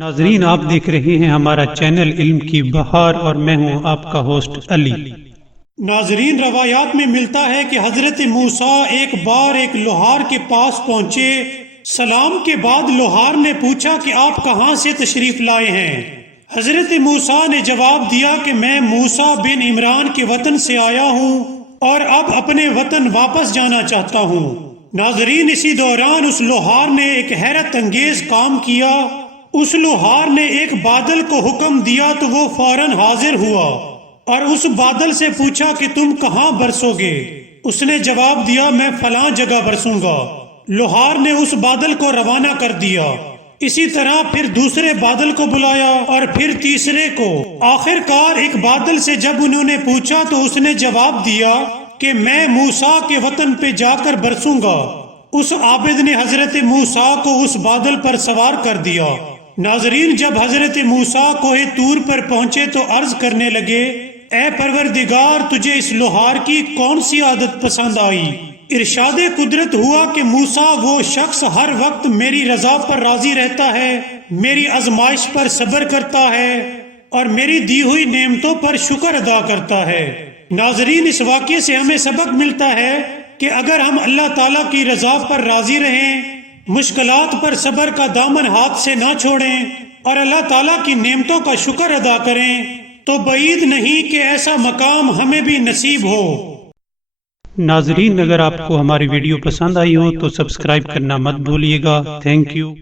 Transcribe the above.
ناظرین، آپ دیکھ رہے ہیں ہمارا چینل علم کی بہار اور میں ہوں آپ کا ہوسٹ علی۔ ناظرین، روایات میں ملتا ہے کہ حضرت موسیٰ ایک بار ایک لوہار کے پاس پہنچے۔ سلام کے بعد لوہار نے پوچھا کہ آپ کہاں سے تشریف لائے ہیں؟ حضرت موسیٰ نے جواب دیا کہ میں موسیٰ بن عمران کے وطن سے آیا ہوں اور اب اپنے وطن واپس جانا چاہتا ہوں۔ ناظرین، اسی دوران اس لوہار نے ایک حیرت انگیز کام کیا۔ اس لوہار نے ایک بادل کو حکم دیا تو وہ فوراً حاضر ہوا اور اس بادل سے پوچھا کہ تم کہاں برسو گے؟ اس نے جواب دیا میں فلاں جگہ برسوں گا۔ لوہار نے اس بادل کو روانہ کر دیا۔ اسی طرح پھر دوسرے بادل کو بلایا اور پھر تیسرے کو۔ آخر کار ایک بادل سے جب انہوں نے پوچھا تو اس نے جواب دیا کہ میں موسیٰ کے وطن پہ جا کر برسوں گا۔ اس عابد نے حضرت موسیٰ کو اس بادل پر سوار کر دیا۔ ناظرین، جب حضرت موسیٰ کوہ طور پر پہنچے تو عرض کرنے لگے، اے پروردگار، تجھے اس لوہار کی کون سی عادت پسند آئی؟ ارشاد قدرت ہوا کہ موسیٰ وہ شخص ہر وقت میری رضا پر راضی رہتا ہے، میری آزمائش پر صبر کرتا ہے اور میری دی ہوئی نعمتوں پر شکر ادا کرتا ہے۔ ناظرین، اس واقعے سے ہمیں سبق ملتا ہے کہ اگر ہم اللہ تعالیٰ کی رضا پر راضی رہیں، مشکلات پر صبر کا دامن ہاتھ سے نہ چھوڑیں اور اللہ تعالیٰ کی نعمتوں کا شکر ادا کریں تو بعید نہیں کہ ایسا مقام ہمیں بھی نصیب ہو۔ ناظرین، اگر آپ کو ہماری ویڈیو پسند آئی ہو تو سبسکرائب کرنا مت بھولیے گا۔ Thank you.